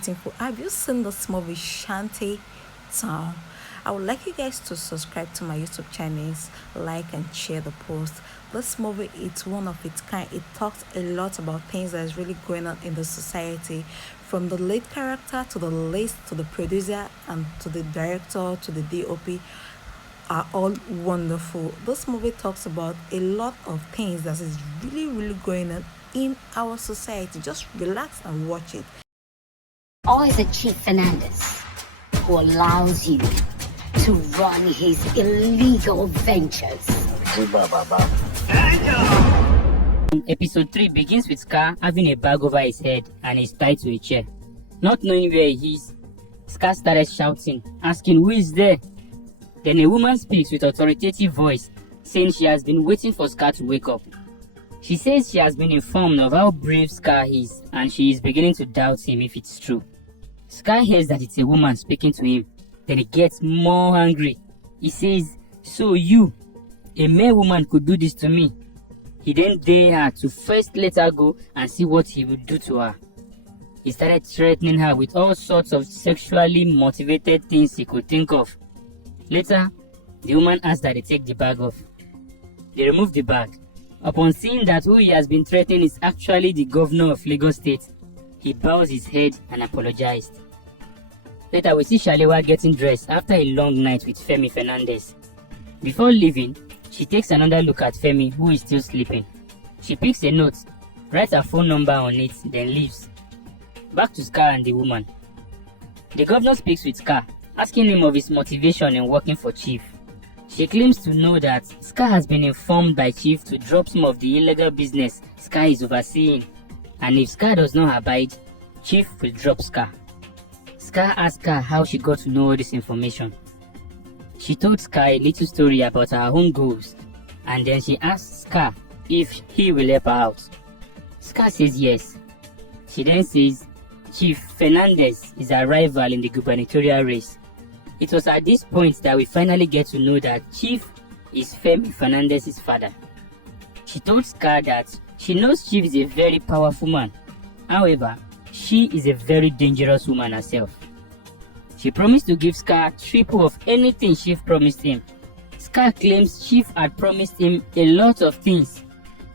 Have you seen this movie Shanty Town? I would like you guys to subscribe to my YouTube channels, like and share the post. This movie it's one of its kind. It talks a lot about things that is really going on in the society, from the lead character to the list to the producer and to the director to the DOP are all wonderful. This movie talks about a lot of things that is really going on in our society. Just relax and watch it. Or is it Chief Fernandez who allows you to run his illegal ventures? Episode 3 begins with Scar having a bag over his head and is tied to a chair. Not knowing where he is, Scar started shouting, asking who is there. Then a woman speaks with authoritative voice, saying she has been waiting for Scar to wake up. She says she has been informed of how brave Scar is and she is beginning to doubt him if it's true. Scar hears that it's a woman speaking to him. Then he gets more angry. He says, "So you, a mere woman, could do this to me?" He then dared her to first let her go and see what he would do to her. He started threatening her with all sorts of sexually motivated things he could think of. Later, the woman asked that they take the bag off. They removed the bag. Upon seeing that who he has been threatening is actually the governor of Lagos State, he bows his head and apologized. Later, we see Shalewa getting dressed after a long night with Femi Fernandez. Before leaving, she takes another look at Femi, who is still sleeping. She picks a note, writes her phone number on it, then leaves. Back to Scar and the woman. The governor speaks with Scar, asking him of his motivation in working for Chief. She claims to know that Scar has been informed by Chief to drop some of the illegal business Scar is overseeing, and if Scar does not abide, Chief will drop Scar. Scar asks her how she got to know all this information. She told Scar a little story about her own goals, and then she asks Scar if he will help her out. Scar says yes. She then says Chief Fernandez is a rival in the gubernatorial race. It was at this point that we finally get to know that Chief is Femi Fernandez's father. She told Scar that she knows Chief is a very powerful man. However, she is a very dangerous woman herself. She promised to give Scar triple of anything Chief promised him. Scar claims Chief had promised him a lot of things.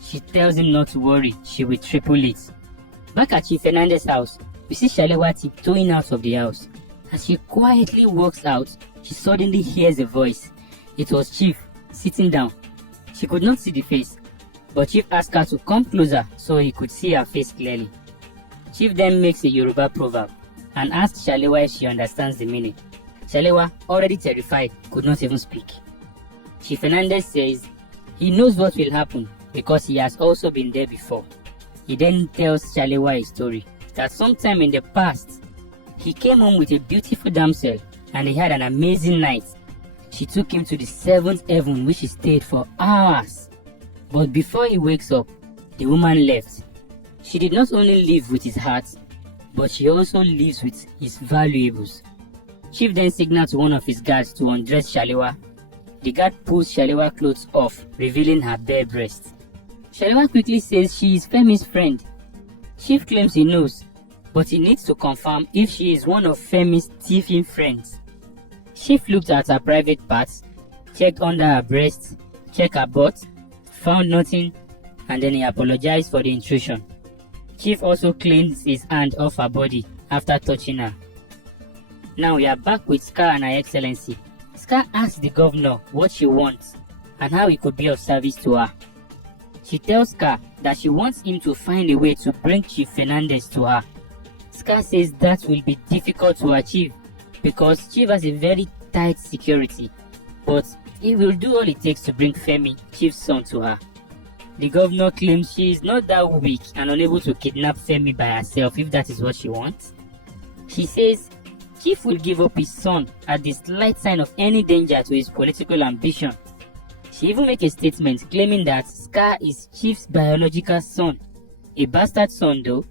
She tells him not to worry, she will triple it. Back at Chief Fernandez's house, we see Shalewa tiptoeing out of the house. As she quietly walks out, she suddenly hears a voice. It was Chief, sitting down. She could not see the face, but Chief asked her to come closer so he could see her face clearly. Chief then makes a Yoruba proverb and asks Shalewa if she understands the meaning. Shalewa, already terrified, could not even speak. Chief Fernandez says he knows what will happen because he has also been there before. He then tells Shalewa a story that sometime in the past, he came home with a beautiful damsel and they had an amazing night. She took him to the 7th heaven which he stayed for hours. But before he wakes up, the woman left. She did not only live with his heart, but she also lives with his valuables. Chief then signaled to one of his guards to undress Shalewa. The guard pulls Shalewa's clothes off, revealing her bare breasts. Shalewa quickly says she is Femi's friend. Chief claims he knows, but he needs to confirm if she is one of Femi's thieving friends. Chief looked at her private parts, checked under her breasts, checked her butt, found nothing, and then he apologized for the intrusion. Chief also cleans his hand off her body after touching her. Now we are back with Scar and Her Excellency. Scar asks the governor what she wants and how he could be of service to her. She tells Scar that she wants him to find a way to bring Chief Fernandez to her. Scar says that will be difficult to achieve because Chief has a very tight security, but he will do all it takes to bring Femi, Chief's son, to her. The governor claims she is not that weak and unable to kidnap Femi by herself if that is what she wants. She says Chief will give up his son at the slight sign of any danger to his political ambition. She even makes a statement claiming that Scar is Chief's biological son, a bastard son though,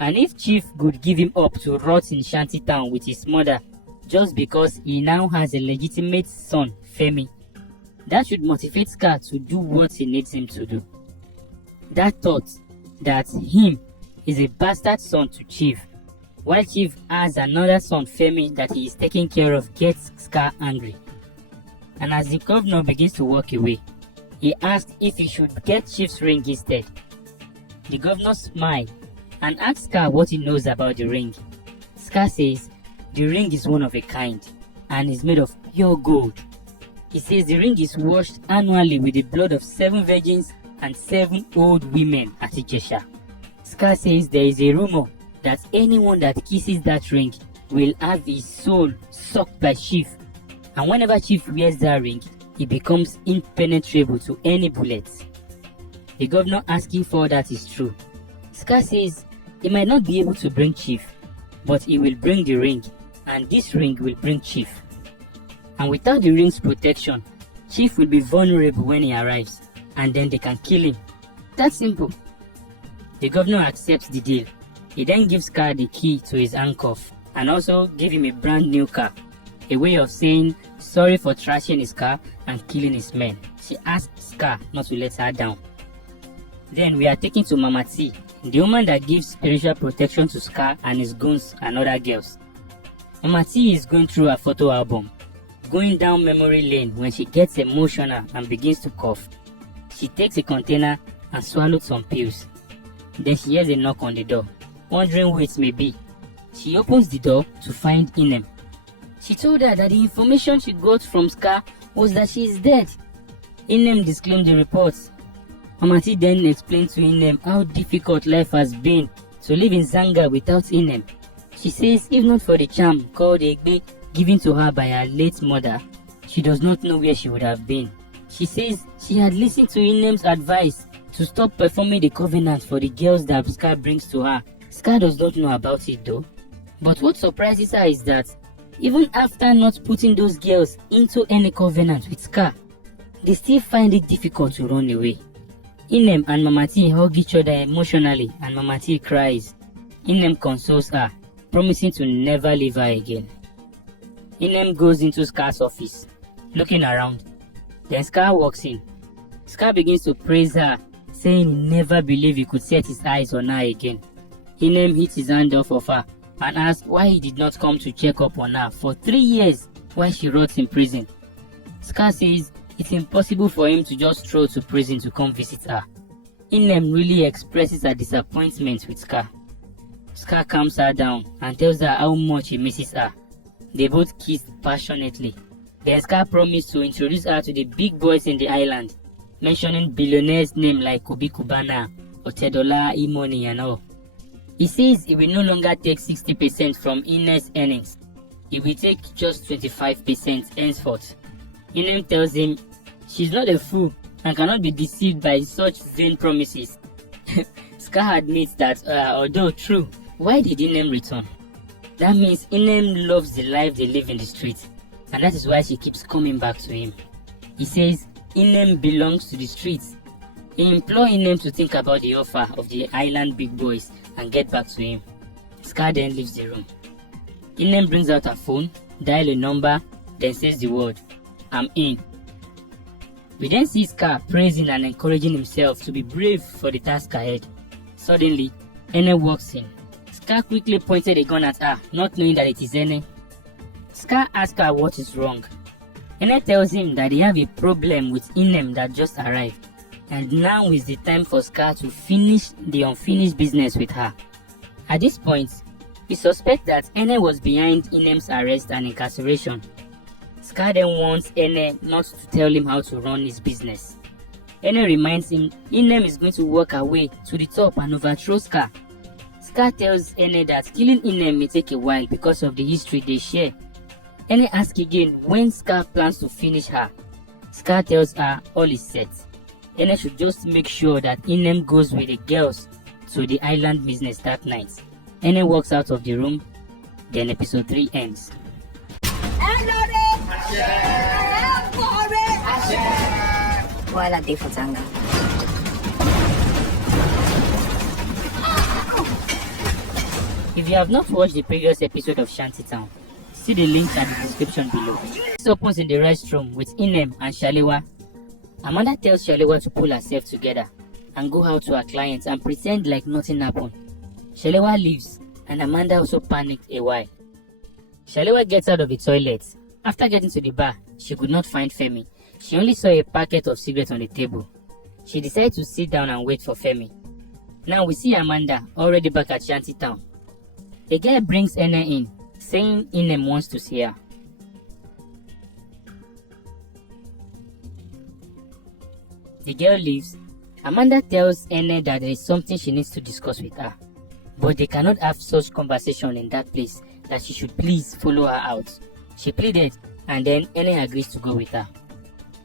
and if Chief could give him up to rot in Shanty Town with his mother just because he now has a legitimate son, Femi, that should motivate Scar to do what he needs him to do. That thought that him is a bastard son to Chief While Chief has another son, Femi, that he is taking care of, gets Scar angry. And as the governor begins to walk away, he asks if he should get Chief's ring instead. The governor smiles and asks Scar what he knows about the ring. Scar says the ring is one of a kind and is made of pure gold. He says the ring is washed annually with the blood of 7 virgins and 7 old women at Ijesha. Scar says there is a rumor that anyone that kisses that ring will have his soul sucked by Chief, and whenever Chief wears that ring, he becomes impenetrable to any bullets. The governor asks if all that is true. Scar says he might not be able to bring Chief, but he will bring the ring, and this ring will bring Chief. And without the ring's protection, Chief will be vulnerable when he arrives, and then they can kill him. That's simple. The governor accepts the deal. He then gives Scar the key to his handcuff and also give him a brand new car, a way of saying sorry for trashing his car and killing his men. She asks Scar not to let her down. Then we are taken to Mama T, the woman that gives spiritual protection to Scar and his goons and other girls. Mama T is going through her photo album, going down memory lane when she gets emotional and begins to cough. She takes a container and swallows some pills. Then she hears a knock on the door, wondering who it may be. She opens the door to find Inem. She told her that the information she got from Scar was that she is dead. Inem disclaimed the reports. Mama T then explained to Inem how difficult life has been to live in Zanga without Inem. She says if not for the charm called Egbe given to her by her late mother, she does not know where she would have been. She says she had listened to Inem's advice to stop performing the covenant for the girls that Scar brings to her. Scar does not know about it though. But what surprises her is that even after not putting those girls into any covenant with Scar, they still find it difficult to run away. Inem and Mama T hug each other emotionally and Mama T cries. Inem consoles her, promising to never leave her again. Inem goes into Scar's office, looking around. Then Scar walks in. Scar begins to praise her, saying he never believed he could set his eyes on her again. Inem hits his hand off of her and asks why he did not come to check up on her for 3 years while she rots in prison. Scar says it's impossible for him to just stroll to prison to come visit her. Inem really expresses her disappointment with Scar. Scar calms her down and tells her how much he misses her. They both kissed passionately. Then Scar promised to introduce her to the big boys in the island, mentioning billionaires' names like Kobi Kubana, Otedola, Imoni and all. He says he will no longer take 60% from Inem's earnings. He will take just 25% henceforth. Inem tells him she's not a fool and cannot be deceived by such vain promises. Scar admits that although true, why did Inem return? That means Inem loves the life they live in the street, and that is why she keeps coming back to him. He says Inem belongs to the streets. He implores Inem to think about the offer of the island big boys and get back to him. Scar then leaves the room. Inem brings out her phone, dial a number, then says the word, "I'm in." We then see Scar praising and encouraging himself to be brave for the task ahead. Suddenly, Ene walks in. Scar quickly pointed a gun at her, not knowing that it is Ene. Scar asks her what is wrong. Ene tells him that they have a problem with Inem that just arrived, and now is the time for Scar to finish the unfinished business with her. At this point, we suspect that Ene was behind Inem's arrest and incarceration. Scar then wants Ene not to tell him how to run his business. Ene reminds him Inem is going to work her way to the top and overthrow Scar. Scar tells Ene that killing Inem may take a while because of the history they share. Ene asks again when Scar plans to finish her. Scar tells her all is set. Ene should just make sure that Inem goes with the girls to the island business that night. Ene walks out of the room. Then episode 3 ends. Wala di for Zanga. If you have not watched the previous episode of Shanty Town, see the link at the description below. This opens in the restroom with Inem and Shalewa. Amanda tells Shalewa to pull herself together and go out to her clients and pretend like nothing happened. Shalewa leaves and Amanda also panicked a while. Shalewa gets out of the toilet. After getting to the bar, she could not find Femi. She only saw a packet of cigarettes on the table. She decided to sit down and wait for Femi. Now we see Amanda already back at Shanty Town. A guy brings Ene in, saying Inem wants to see her. The girl leaves. Amanda tells Ene that there is something she needs to discuss with her. But they cannot have such conversation in that place, that she should please follow her out. She pleaded, and then Ene agrees to go with her.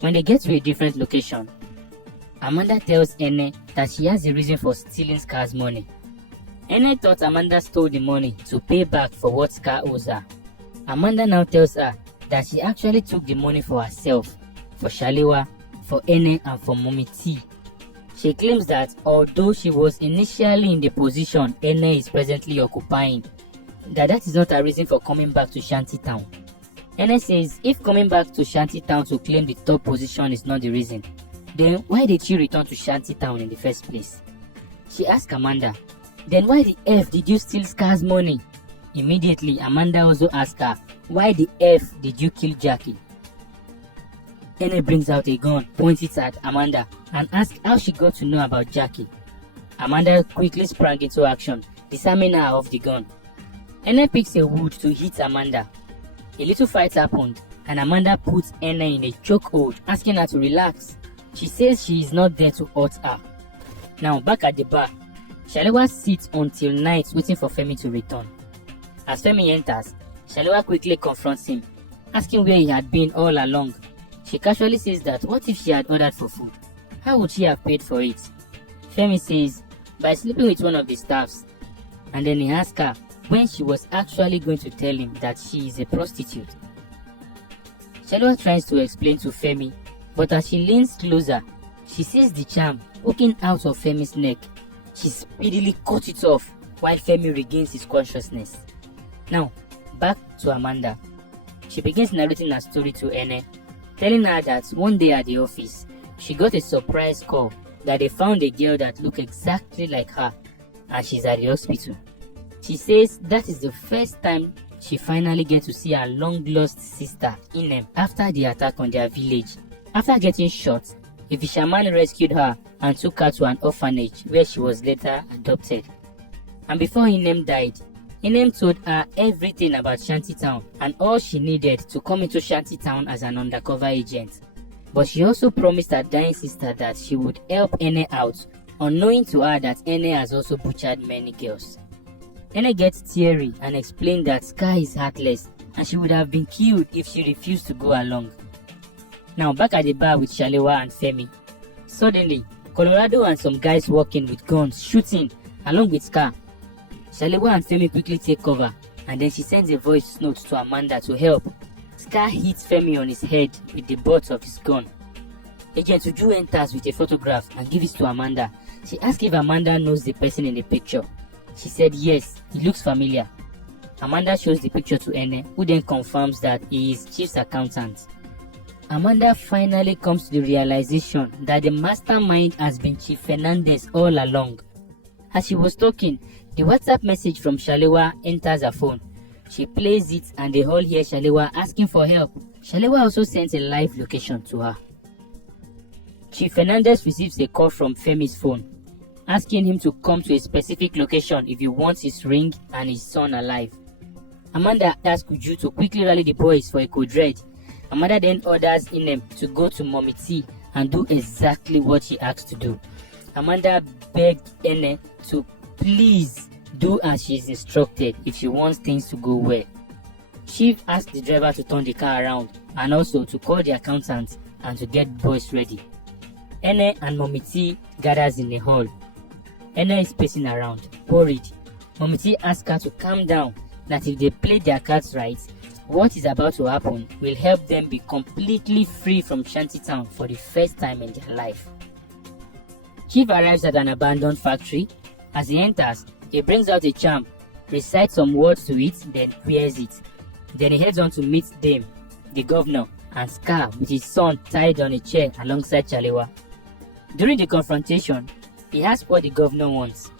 When they get to a different location, Amanda tells Ene that she has a reason for stealing Scar's money. Ene thought Amanda stole the money to pay back for what Scar owes her. Amanda now tells her that she actually took the money for herself, for Shalewa, for Ene, and for Mommy T. She claims that although she was initially in the position Ene is presently occupying, that is not a reason for coming back to Shanty Town. Ene says if coming back to Shanty Town to claim the top position is not the reason, then why did she return to Shanty Town in the first place? She asked Amanda, then why the F did you steal Scar's money? Immediately, Amanda also asked her, why the F did you kill Jackie? Ene brings out a gun, points it at Amanda, and asks how she got to know about Jackie. Amanda quickly sprang into action, disarming her of the gun. Ene picks a wood to hit Amanda. A little fight happened, and Amanda puts Ene in a chokehold, asking her to relax. She says she is not there to hurt her. Now, back at the bar, Shalewa sits until night waiting for Femi to return. As Femi enters, Shalewa quickly confronts him, asking where he had been all along. She casually says that what if she had ordered for food? How would she have paid for it? Femi says, by sleeping with one of the staffs. And then he asks her when she was actually going to tell him that she is a prostitute. Shalewa tries to explain to Femi, but as she leans closer, she sees the charm poking out of Femi's neck. She speedily cuts it off while Femi regains his consciousness. Now, back to Amanda. She begins narrating her story to Ene, telling her that one day at the office, she got a surprise call that they found a girl that looked exactly like her, and she's at the hospital. She says that is the first time she finally gets to see her long-lost sister, Inem, after the attack on their village. After getting shot, a fisherman rescued her and took her to an orphanage where she was later adopted. And before Inem died, Inem told her everything about Shanty Town and all she needed to come into Shanty Town as an undercover agent. But she also promised her dying sister that she would help Ene out, unknowing to her that Ene has also butchered many girls. Ene gets teary and explained that Sky is heartless and she would have been killed if she refused to go along. Now back at the bar with Shalewa and Femi. Suddenly, Colorado and some guys walking with guns shooting along with Scar. Shalewa and Femi quickly take cover, and then she sends a voice note to Amanda to help. Scar hits Femi on his head with the butt of his gun. Agent Uju enters with a photograph and gives it to Amanda. She asks if Amanda knows the person in the picture. She said yes, he looks familiar. Amanda shows the picture to Ene, who then confirms that he is Chief's accountant. Amanda finally comes to the realization that the mastermind has been Chief Fernandez all along. As she was talking, the WhatsApp message from Shalewa enters her phone. She plays it and they all hear Shalewa asking for help. Shalewa also sends a live location to her. Chief Fernandez receives a call from Femi's phone, asking him to come to a specific location if he wants his ring and his son alive. Amanda asks Uju to quickly rally the boys for a code red. Amanda then orders Inem to go to Mommy T and do exactly what she asked to do. Amanda begged Ene to please do as she is instructed if she wants things to go well. Chief asked the driver to turn the car around and also to call the accountant and to get boys ready. Ene and Mommy T gathers in the hall. Ene is pacing around, worried. Mommy T asks her to calm down, that if they play their cards right, what is about to happen will help them be completely free from Shanty Town for the first time in their life. Chief arrives at an abandoned factory. As he enters, he brings out a charm, recites some words to it, then wears it. Then he heads on to meet Dame, the governor, and Scar with his son tied on a chair alongside Shalewa. During the confrontation, he asks what the governor wants.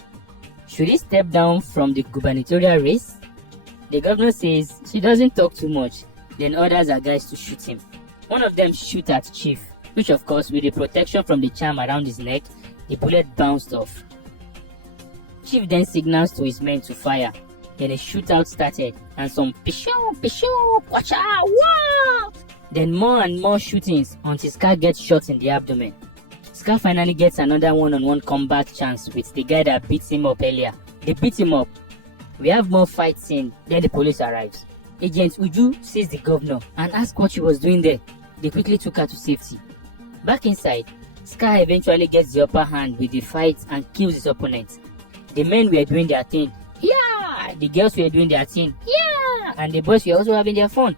Should he step down from the gubernatorial race? The governor says she doesn't talk too much, then orders her guys to shoot him. One of them shoots at Chief, which of course, with the protection from the charm around his neck, the bullet bounced off. Chief then signals to his men to fire. Then a shootout started and some pisho, kwacha, wow! Then more and more shootings until Scar gets shot in the abdomen. Scar finally gets another one-on-one combat chance with the guy that beats him up earlier. They beat him up. We have more fight scene, then the police arrives. Agent Uju sees the governor and asks what she was doing there. They quickly took her to safety. Back inside, Scar eventually gets the upper hand with the fight and kills his opponent. The men were doing their thing. Yeah! The girls were doing their thing. Yeah! And the boys were also having their fun.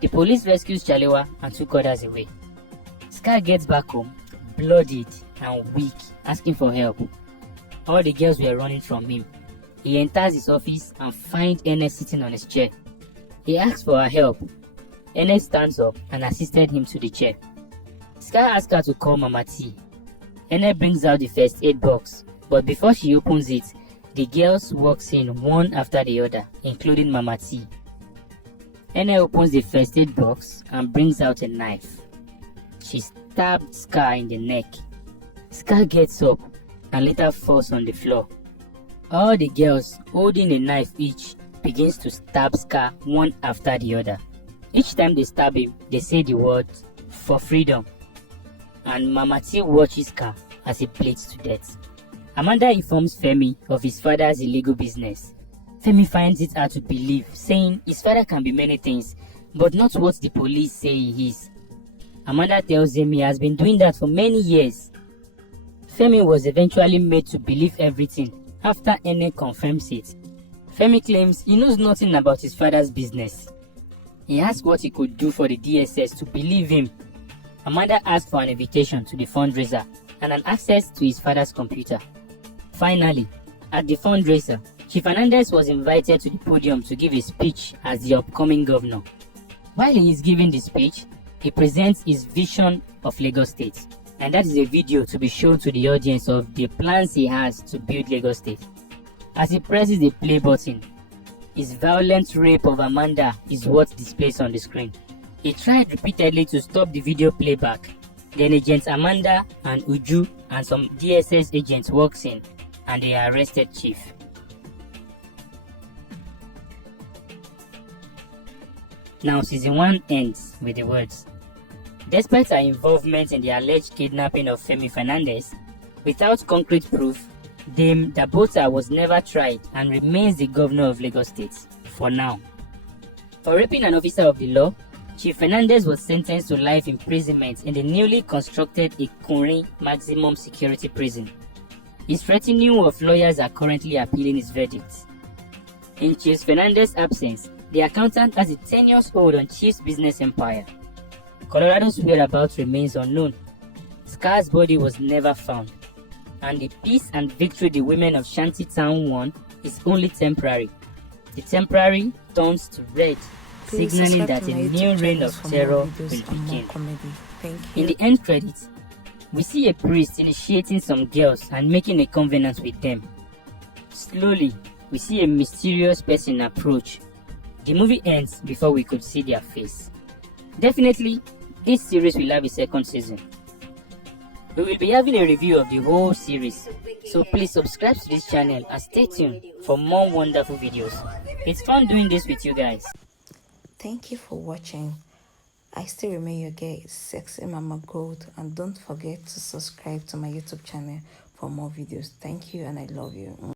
The police rescues Chalewa and took others away. Scar gets back home, bloodied and weak, asking for help. All the girls were running from him. He enters his office and finds Ernest sitting on his chair. He asks for her help. Ernest stands up and assisted him to the chair. Scar asks her to call Mama T. Ernest brings out the first aid box, but before she opens it, the girls walks in one after the other, including Mama T. Ernest opens the first aid box and brings out a knife. She stabbed Scar in the neck. Scar gets up and later falls on the floor. All the girls, holding a knife each, begins to stab Scar one after the other. Each time they stab him, they say the word, "for freedom." And Mama T watches Scar as he bleeds to death. Amanda informs Femi of his father's illegal business. Femi finds it hard to believe, saying his father can be many things, but not what the police say he is. Amanda tells him he has been doing that for many years. Femi was eventually made to believe everything after Ene confirms it. Femi claims he knows nothing about his father's business. He asks what he could do for the DSS to believe him. Amanda asked for an invitation to the fundraiser and an access to his father's computer. Finally, at the fundraiser, Chief Hernandez was invited to the podium to give a speech as the upcoming governor. While he is giving the speech, he presents his vision of Lagos State, and that is a video to be shown to the audience of the plans he has to build Lagos State. As he presses the play button, his violent rape of Amanda is what displays on the screen. He tried repeatedly to stop the video playback. Then agents Amanda and Uju and some DSS agents walks in and they arrested Chief. Now season 1 ends with the words, "Despite her involvement in the alleged kidnapping of Femi Fernandez, without concrete proof, Dame Dabota was never tried and remains the governor of Lagos State, for now." For raping an officer of the law, Chief Fernandez was sentenced to life imprisonment in the newly constructed Ikunrin maximum security prison. His retinue of lawyers are currently appealing his verdict. In Chief Fernandez's absence, the accountant has a tenuous hold on Chief's business empire. Colorado's whereabouts remains unknown. Scar's body was never found, and the peace and victory the women of Shanty Town won is only temporary. The temporary turns to red, Please signaling subscribe that to a my new YouTube reign channels of for terror more will videos and more begin. comedy. Thank In you. the end credits, we see a priest initiating some girls and making a covenant with them. Slowly, we see a mysterious person approach. The movie ends before we could see their face. Definitely, this series will have a second season. We will be having a review of the whole series, so please subscribe to this channel and stay tuned for more wonderful videos. It's fun doing this with you guys. Thank you for watching. I still remain your girl, Sexy Mama Gold, and don't forget to subscribe to my YouTube channel for more videos. Thank you and I love you.